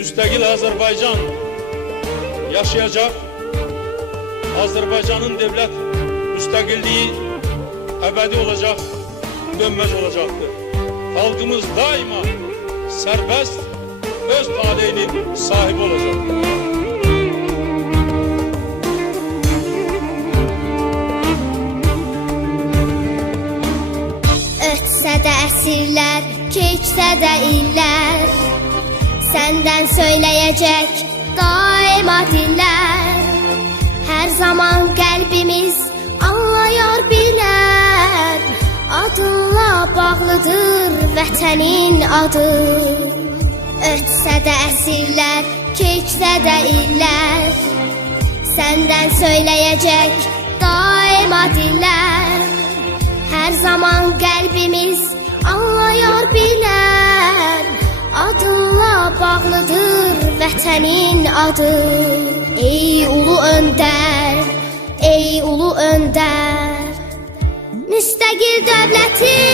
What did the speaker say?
müstakil Azerbaycan yaşayacak. Azerbaycan'ın devlet müstakilliği ebedi olacak, dönmez olacaktır. Halkımız daima serbest, öz talihinin sahibi olacaktır. Ötsə də əsirlər, keçsə də illər, səndən söyləyəcək daima dillər. Hər zaman qəlbimiz anlayar bilər, adınla bağlıdır vətənin adı. Ötsə də əsirlər, keçsə də illər, səndən söyləyəcək daima dillər. Her zaman kalbimiz anlayar bilər, adınla bağlıdır vətənin adı. Ey ulu öndər, ey ulu öndər, müstəqil dövlətin